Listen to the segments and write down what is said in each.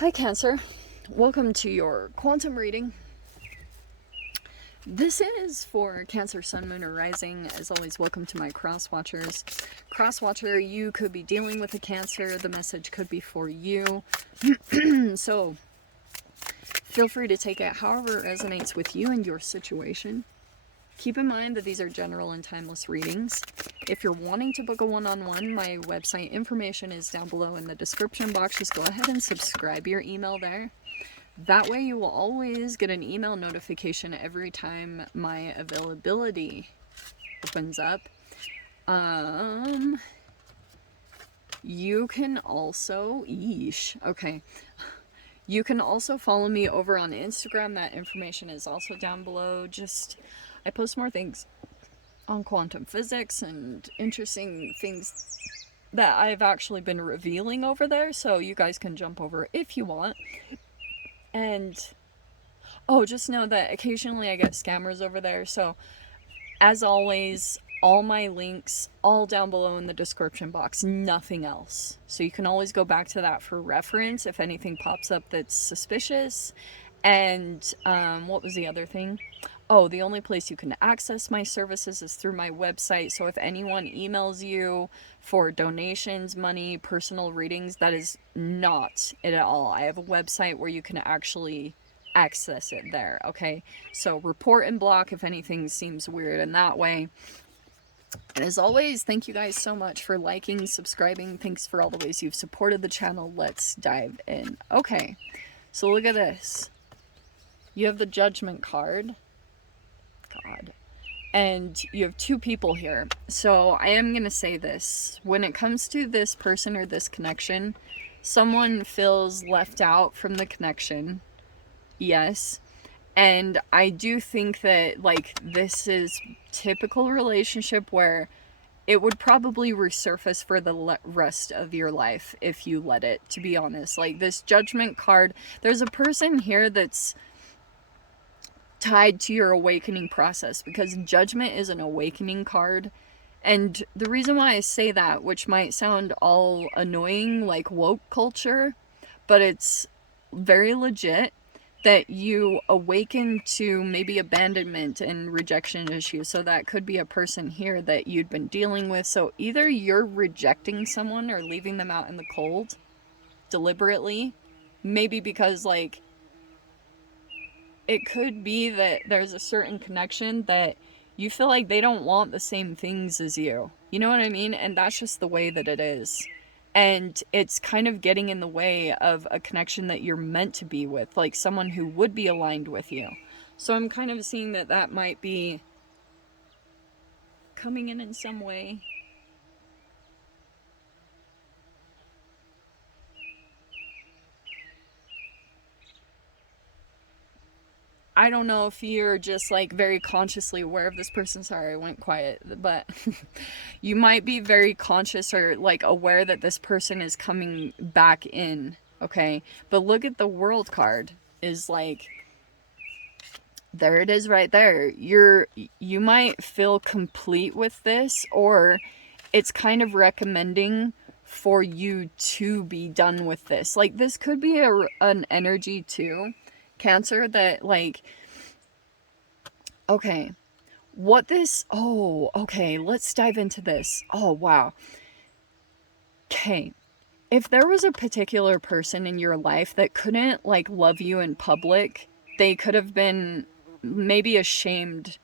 Hi Cancer, welcome to your quantum reading. This is for Cancer, Sun, Moon, or Rising. As always, welcome to my cross watchers. Cross watcher, you could be dealing with a Cancer. The message could be for you. So feel free to take it however it resonates with you and your situation. Keep in mind that these are general and timeless readings. If you're wanting to book a one-on-one, my website information is down below in the description box. Just go ahead and subscribe your email there. That way you will always get an email notification every time my availability opens up. You can also, you can also follow me over on Instagram. That information is also down below. I post more things on quantum physics and interesting things that I've actually been revealing over there, so you guys can jump over if you want. And just know that occasionally I get scammers over there, so as always, all my links all down below in the description box, nothing else. So you can always go back to that for reference if anything pops up that's suspicious. And what was the other thing? The only place you can access my services is through my website. So if anyone emails you for donations, money, personal readings, that is not it at all. I have a website where you can actually access it there, okay? So report and block if anything seems weird in that way. And as always, thank you guys so much for liking, subscribing. Thanks for all the ways you've supported the channel. Let's dive in. Okay, so look at this. You have the Judgment card. God. And you have two people here. So I am going to say this. When it comes to this person or this connection, someone feels left out from the connection. Yes. And I do think that, like, this is typical relationship where it would probably resurface for the rest of your life if you let it, to be honest. Like, this Judgment card, there's a person here that's tied to your awakening process, because Judgment is an awakening card. And the reason why I say that, which might sound all annoying like woke culture, but it's very legit, that you awaken to maybe abandonment and rejection issues. So that could be a person here that you'd been dealing with. So either you're rejecting someone or leaving them out in the cold deliberately, maybe because, like, it could be that there's a certain connection that you feel like they don't want the same things as you. You know what I mean? And that's just the way that it is. And it's kind of getting in the way of a connection that you're meant to be with, like someone who would be aligned with you. So I'm kind of seeing that that might be coming in some way. I don't know if you're just, like, very consciously aware of this person. Sorry, I went quiet. But you might be very conscious or, like, aware that this person is coming back in, okay? But look at the World card. Is like, there it is right there. You might feel complete with this, or it's kind of recommending for you to be done with this. Like, this could be an energy too, Cancer, that, like, okay, okay, let's dive into this. Oh, wow. Okay, if there was a particular person in your life that couldn't, like, love you in public, they could have been maybe ashamed,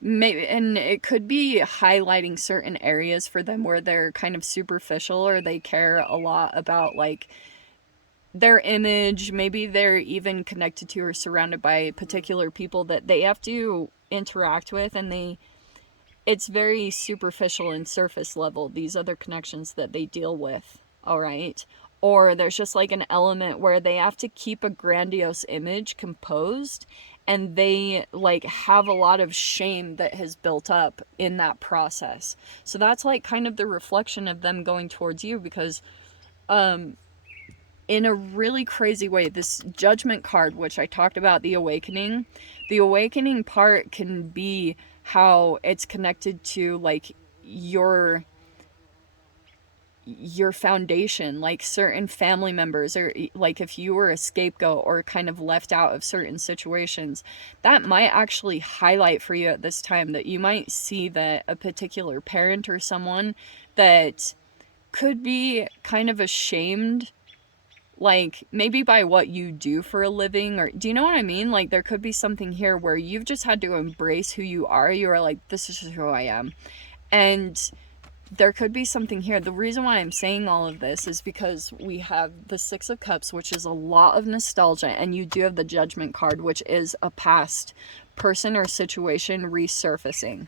maybe, and it could be highlighting certain areas for them where they're kind of superficial, or they care a lot about, like, their image. Maybe they're even connected to or surrounded by particular people that they have to interact with, and it's very superficial and surface level, these other connections that they deal with, all right? Or there's just, like, an element where they have to keep a grandiose image composed, and they, like, have a lot of shame that has built up in that process. So that's, like, kind of the reflection of them going towards you, because in a really crazy way, this Judgment card, which I talked about, the awakening part can be how it's connected to, like, your your foundation, like certain family members, or like if you were a scapegoat or kind of left out of certain situations, that might actually highlight for you at this time that you might see that a particular parent or someone that could be kind of ashamed, like maybe by what you do for a living, or do you know what I mean? Like there could be something here where you've just had to embrace who you are. You are like, this is just who I am. And there could be something here. The reason why I'm saying all of this is because we have the Six of Cups, which is a lot of nostalgia, and you do have the Judgment card, which is a past person or situation resurfacing.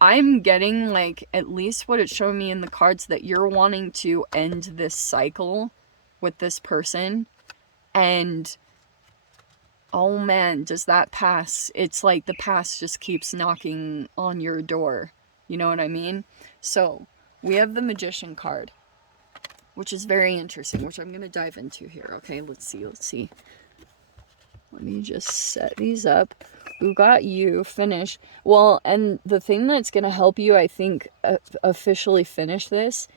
I'm getting, like, at least what it's showing me in the cards, that you're wanting to end this cycle with this person. And oh man, does that pass? It's like the past just keeps knocking on your door. You know what I mean? So we have the Magician card, which is very interesting, which I'm going to dive into here. Okay, let's see. Let me just set these up. We got you finish. Well, and the thing that's going to help you, I think, officially finish this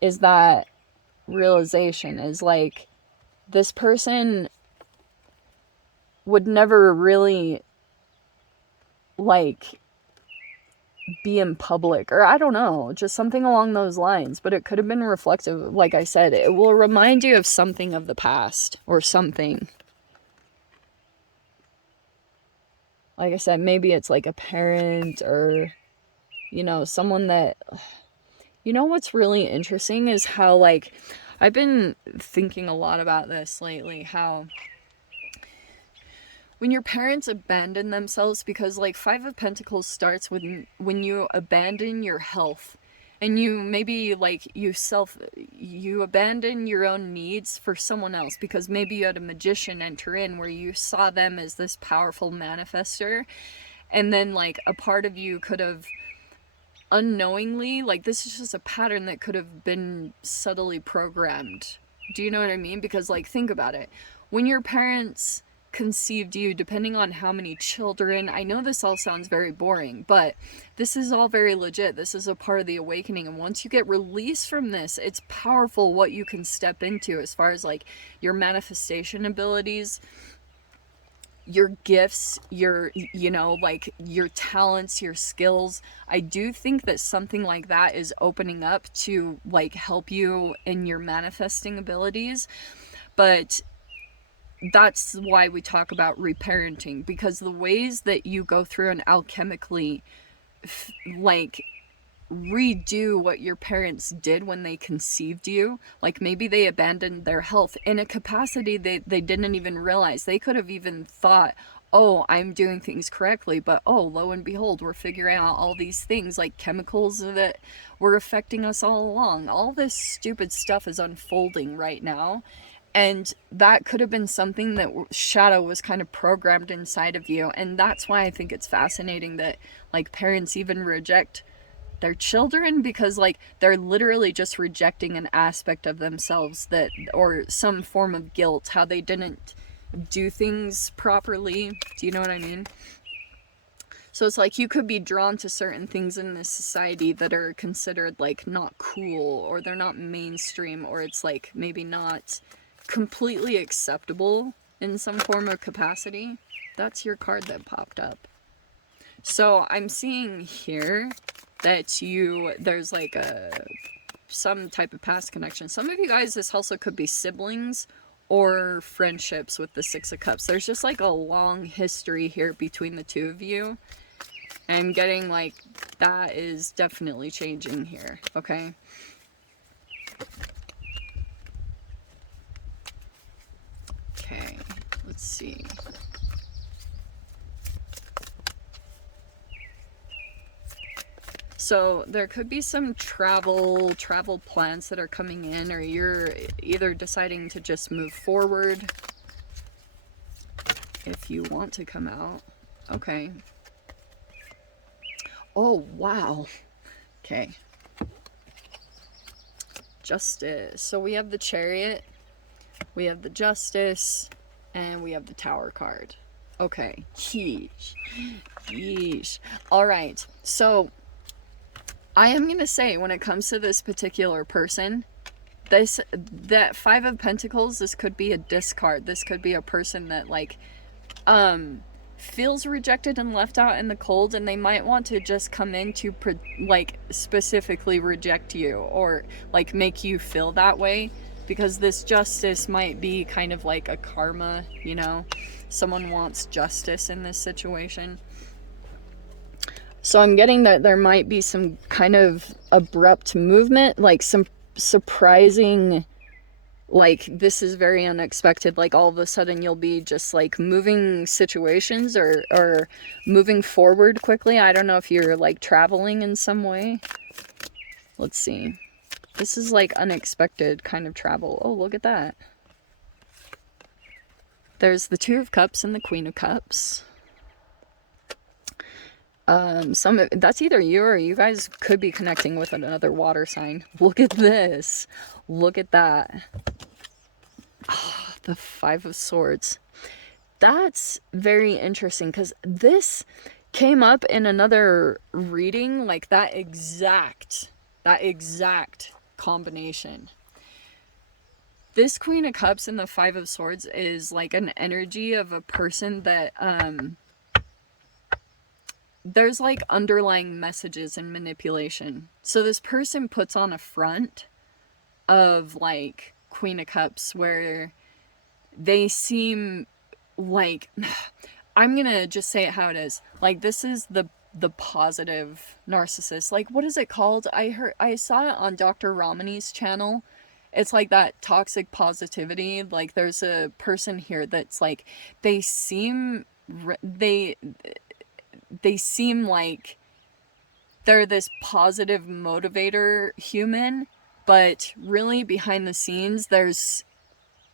is that realization is like, this person would never really, like, be in public, or I don't know, just something along those lines. But it could have been reflective. Like I said, it will remind you of something of the past or something. Like I said, maybe it's like a parent or, you know, someone that, you know, what's really interesting is how, like, I've been thinking a lot about this lately, how when your parents abandon themselves, because like Five of Pentacles starts with when you abandon your health, and you maybe like you abandon your own needs for someone else, because maybe you had a magician enter in where you saw them as this powerful manifester, and then like a part of you could have unknowingly, like, this is just a pattern that could have been subtly programmed. Do you know what I mean? Because like, think about it. When your parents conceived you, depending on how many children, I know this all sounds very boring, but this is all very legit. This is a part of the awakening, and once you get released from this, it's powerful what you can step into as far as like your manifestation abilities, your gifts, your, you know, like your talents, your skills. I do think that something like that is opening up to like help you in your manifesting abilities. But that's why we talk about reparenting, because the ways that you go through and alchemically like redo what your parents did when they conceived you, like maybe they abandoned their health in a capacity they didn't even realize. They could have even thought, oh, I'm doing things correctly, but oh, lo and behold, we're figuring out all these things like chemicals that were affecting us all along. All this stupid stuff is unfolding right now. And that could have been something that shadow was kind of programmed inside of you. And that's why I think it's fascinating that like parents even reject their children, because like they're literally just rejecting an aspect of themselves that, or some form of guilt, how they didn't do things properly. Do you know what I mean? So it's like you could be drawn to certain things in this society that are considered like not cool, or they're not mainstream, or it's like maybe not completely acceptable in some form of capacity. That's your card that popped up. So I'm seeing here that there's like some type of past connection. Some of you guys, this also could be siblings or friendships with the Six of Cups. There's just like a long history here between the two of you. I'm getting like that is definitely changing here, okay? Okay, let's see. So there could be some travel plans that are coming in, or you're either deciding to just move forward if you want to come out. Okay. Oh, wow. Okay. Justice. So we have the Chariot, we have the Justice, and we have the Tower card. Okay. Yeesh. All right. So I am going to say, when it comes to this particular person, that Five of Pentacles, this could be a discard. This could be a person that, like, feels rejected and left out in the cold, and they might want to just come in to, like, specifically reject you, or, like, make you feel that way, because this Justice might be kind of like a karma, you know? Someone wants justice in this situation. So I'm getting that there might be some kind of abrupt movement, like some surprising, like, this is very unexpected, like all of a sudden you'll be just like moving situations or moving forward quickly. I don't know if you're like traveling in some way. Let's see. This is like unexpected kind of travel. Oh, look at that. There's the Two of Cups and the Queen of Cups. That's either you or you guys could be connecting with another water sign. Look at this. Look at that. Oh, the Five of Swords. That's very interesting, because this came up in another reading, like that exact combination. This Queen of Cups and the Five of Swords is like an energy of a person that, there's like underlying messages and manipulation. So this person puts on a front of like Queen of Cups where they seem like, I'm gonna just say it how it is. Like, this is the positive narcissist. Like, what is it called? I saw it on Dr. Ramani's channel. It's like that toxic positivity. Like, there's a person here that's like, they seem like they're this positive motivator human, but really behind the scenes there's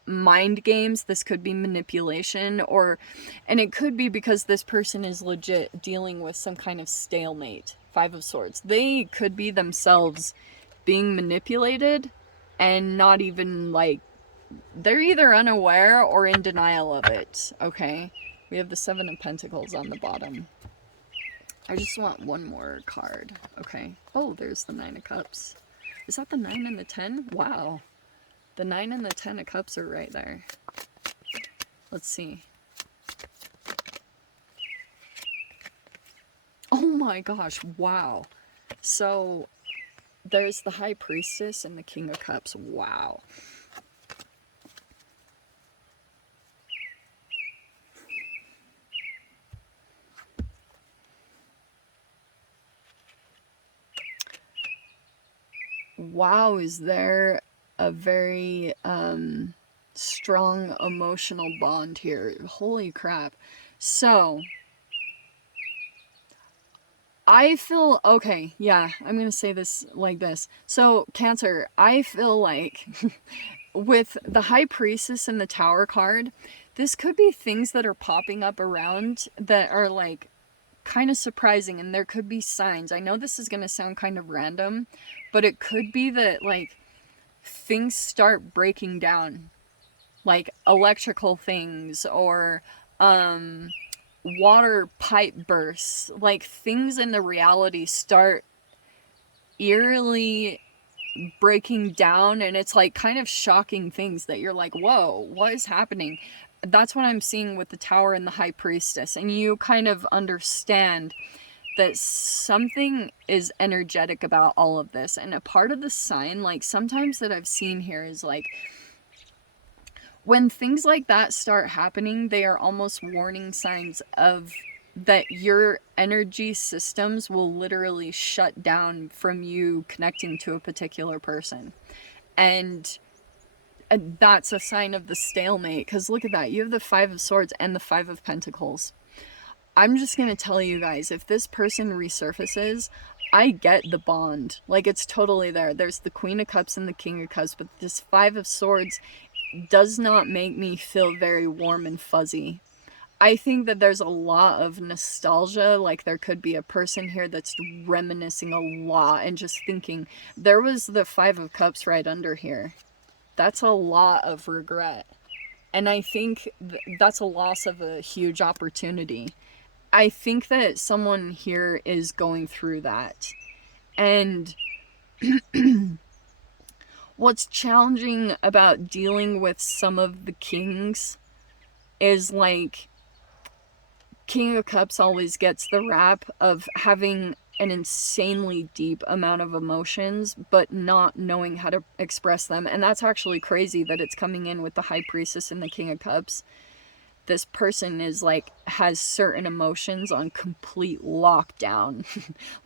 mind games. This could be manipulation, and it could be because this person is legit dealing with some kind of stalemate. Five of Swords. They could be themselves being manipulated and not even, like, they're either unaware or in denial of it. Okay, we have the Seven of Pentacles on the bottom. I just want one more card. Okay. Oh, there's the Nine of Cups. Is that the 9 and the 10? Wow. The 9 and the 10 of Cups are right there. Let's see. Oh my gosh. Wow. So there's the High Priestess and the King of Cups. Wow. Wow, is there a very strong emotional bond here? Holy crap. So I feel, okay, yeah, I'm gonna say this like this. So Cancer, I feel like with the High Priestess and the Tower card, this could be things that are popping up around that are like kind of surprising, and there could be signs. I know this is going to sound kind of random, but it could be that like things start breaking down, like electrical things, or water pipe bursts, like things in the reality start eerily breaking down, and it's like kind of shocking things that you're like, whoa, what is happening? That's what I'm seeing with the Tower and the High Priestess, and you kind of understand that something is energetic about all of this. And a part of the sign, like sometimes that I've seen here, is like when things like that start happening, they are almost warning signs of that your energy systems will literally shut down from you connecting to a particular person. And that's a sign of the stalemate, because look at that. You have the Five of Swords and the Five of Pentacles. I'm just going to tell you guys, if this person resurfaces, I get the bond. Like, it's totally there. There's the Queen of Cups and the King of Cups, but this Five of Swords does not make me feel very warm and fuzzy. I think that there's a lot of nostalgia. Like, there could be a person here that's reminiscing a lot and just thinking, there was the Five of Cups right under here. That's a lot of regret. And I think that's a loss of a huge opportunity. I think that someone here is going through that. And what's challenging about dealing with some of the kings is like King of Cups always gets the rap of having an insanely deep amount of emotions but not knowing how to express them. And that's actually crazy that it's coming in with the High Priestess and the King of Cups. This person is like has certain emotions on complete lockdown.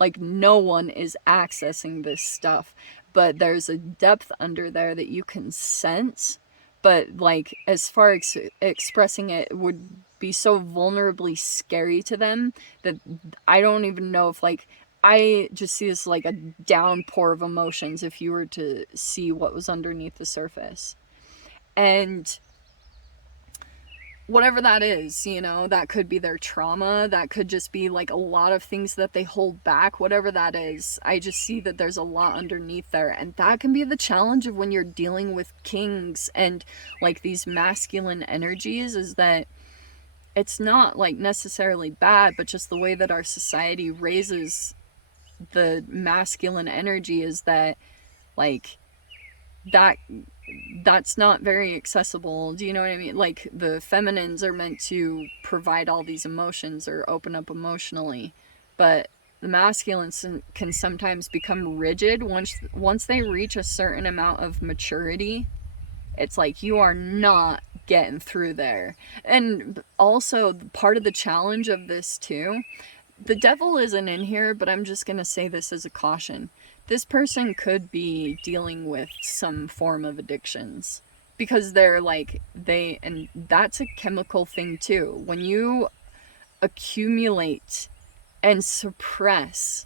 Like no one is accessing this stuff, but there's a depth under there that you can sense. But like as far as expressing it would be so vulnerably scary to them that I don't even know if like I just see this like a downpour of emotions if you were to see what was underneath the surface. And whatever that is, you know, that could be their trauma, that could just be like a lot of things that they hold back, whatever that is. I just see that there's a lot underneath there, and that can be the challenge of when you're dealing with kings and like these masculine energies, is that it's not like necessarily bad, but just the way that our society raises the masculine energy is that like that that's not very accessible. Do you know what I mean? Like the feminines are meant to provide all these emotions or open up emotionally, but the masculines can sometimes become rigid once they reach a certain amount of maturity. It's like you are not getting through there. And also part of the challenge of this too, the devil isn't in here, but I'm just going to say this as a caution. This person could be dealing with some form of addictions because they're like, and that's a chemical thing too. When you accumulate and suppress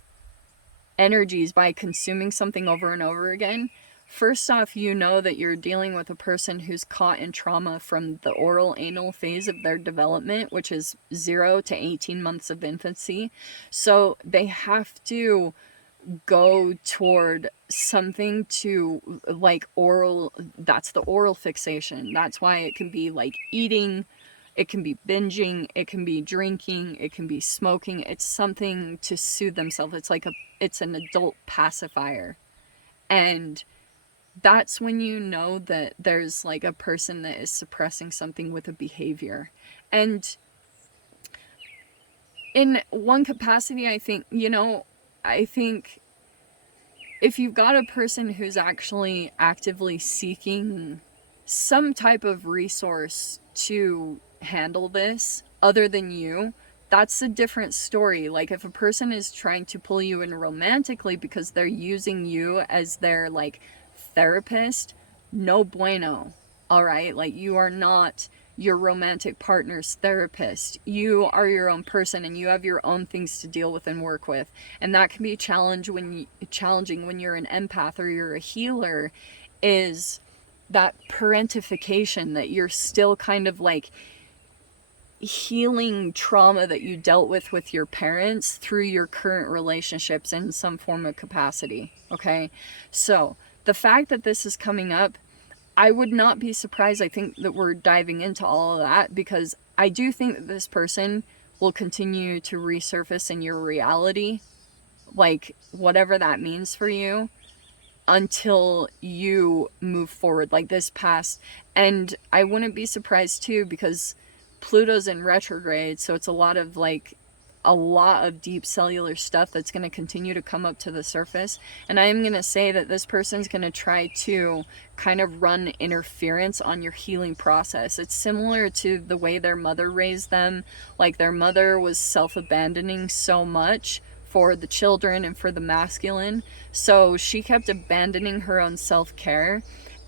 energies by consuming something over and over again, first off, you know that you're dealing with a person who's caught in trauma from the oral anal phase of their development, which is 0 to 18 months of infancy. So they have to go toward something to like oral, that's the oral fixation. That's why it can be like eating, it can be binging, it can be drinking, it can be smoking. It's something to soothe themselves. It's an adult pacifier. And that's when you know that there's like a person that is suppressing something with a behavior. And in one capacity, I think, I think if you've got a person who's actually actively seeking some type of resource to handle this other than you, that's a different story. Like if a person is trying to pull you in romantically because they're using you as their like therapist, no bueno. All right, like you are not your romantic partner's therapist. You are your own person and you have your own things to deal with and work with. And that can be challenging when you're an empath or you're a healer, is that parentification, that you're still kind of like healing trauma that you dealt with your parents through your current relationships in some form of capacity. Okay, so the fact that this is coming up, I would not be surprised. I think that we're diving into all of that because I do think that this person will continue to resurface in your reality, like whatever that means for you, until you move forward, like this past. And I wouldn't be surprised too because Pluto's in retrograde, so it's a lot of deep cellular stuff that's going to continue to come up to the surface. And I am going to say that this person's going to try to kind of run interference on your healing process. It's similar to the way their mother raised them. Like their mother was self-abandoning so much for the children and for the masculine. So she kept abandoning her own self-care,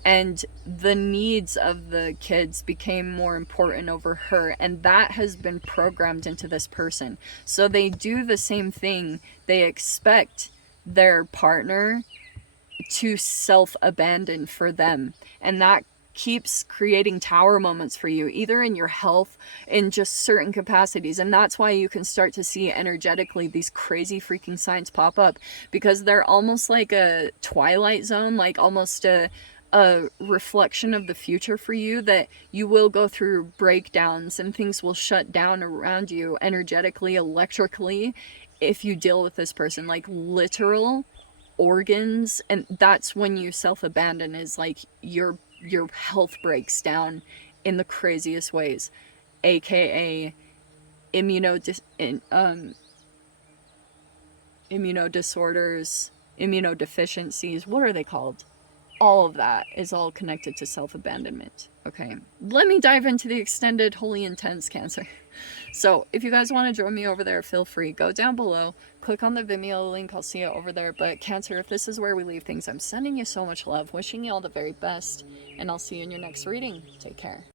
and the needs of the kids became more important over her, and that has been programmed into this person. So they do the same thing. They expect their partner to self-abandon for them, and that keeps creating tower moments for you, either in your health, in just certain capacities. And that's why you can start to see energetically these crazy freaking signs pop up, because they're almost like a twilight zone, like almost a reflection of the future for you, that you will go through breakdowns and things will shut down around you energetically, electrically, if you deal with this person. Like literal organs, and that's when you self-abandon, is like your health breaks down in the craziest ways, aka immunodisorders, immunodeficiencies, what are they called? All of that is all connected to self-abandonment. Okay, let me dive into the extended holy intense cancer. So if you guys want to join me over there, feel free. Go down below, click on the Vimeo link, I'll see it over there. But Cancer, if this is where we leave things, I'm sending you so much love, wishing you all the very best, and I'll see you in your next reading. Take care.